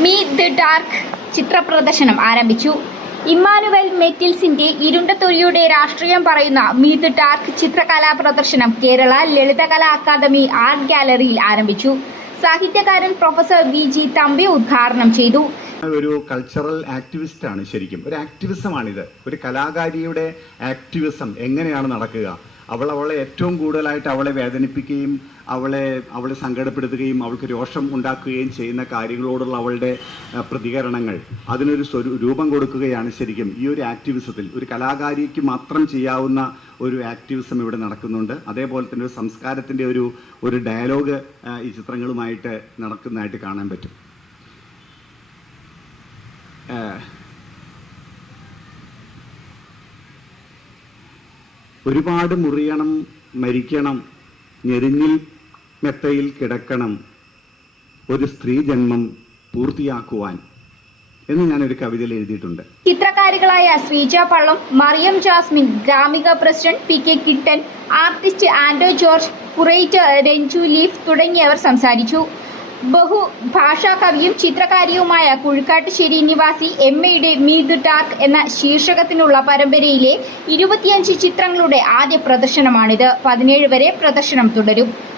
Me the dark ചിത്ര പ്രദർശനം ആരംഭിച്ചു. Emmanuel മെറ്റിൽസിന്റെ ഇരുണ്ട തൊലിയുടെ രാഷ്ട്രീയം പറയുന്ന ദി ഡാർക്ക് ചിത്രകലാ പ്രദർശനം കേരള ലളിതകലാ അക്കാദമി ആർട്ട് ഗാലറിയിൽ ആരംഭിച്ചു. സാഹിത്യകാരൻ പ്രൊഫസർ വി ജി തമ്പി ഉദ്ഘാടനം ചെയ്തു. ഒരു കൾച്ചറൽ ആക്ടിവിസ്റ്റ് ആണ് ശരിക്കും. ഒരു ആക്ടിവിസമാണിത് ഒരു കലാകാരിയുടെ ആക്ടിവിസം എങ്ങനെയാണ് നടക്കുക? അവൾ അവളെ ഏറ്റവും കൂടുതലായിട്ട് അവളെ വേദനിപ്പിക്കുകയും അവളെ അവളെ സങ്കടപ്പെടുത്തുകയും അവൾക്ക് രോഷം ഉണ്ടാക്കുകയും ചെയ്യുന്ന കാര്യങ്ങളോടുള്ള അവളുടെ പ്രതികരണങ്ങൾ. അതിനൊരു രൂപം കൊടുക്കുകയാണ് ശരിക്കും ഈ ഒരു ആക്ടിവിസത്തിൽ. ഒരു കലാകാരിക്ക് മാത്രം ചെയ്യാവുന്ന ഒരു ആക്ടിവിസം ഇവിടെ നടക്കുന്നുണ്ട്. അതേപോലെ തന്നെ ഒരു സംസ്കാരത്തിന്റെ ഒരു ഒരു ഡയലോഗ് ഈ ചിത്രങ്ങളുമായിട്ട് നടക്കുന്നതായിട്ട് കാണാൻ പറ്റും. ഒരുപാട് മുറിയണം മരിക്കണം ഞെരിഞ്ഞിൽ മെത്തയിൽ കിടക്കണം ഒരു സ്ത്രീ ജന്മം പൂർത്തിയാക്കുവാൻ എന്ന് ഞാനൊരു കവിതയിൽ എഴുതിയിട്ടുണ്ട്. ചിത്രകാരികളായ Sreeja Pallam Mariyam Jasmin Gramika president P K Kittan artist Anto George curator Ranju leaf തുടങ്ങിയവർ സംസാരിച്ചു. ബഹുഭാഷാ കവിയും ചിത്രകാരിയുമായ കുഴിക്കാട്ടുശ്ശേരി നിവാസി എം എയുടെ മീ ടാക്ക് എന്ന ശീർഷകത്തിനുള്ള പരമ്പരയിലെ ഇരുപത്തിയഞ്ച് ചിത്രങ്ങളുടെ ആദ്യ പ്രദർശനമാണിത്. പതിനേഴ് വരെ പ്രദർശനം തുടരും.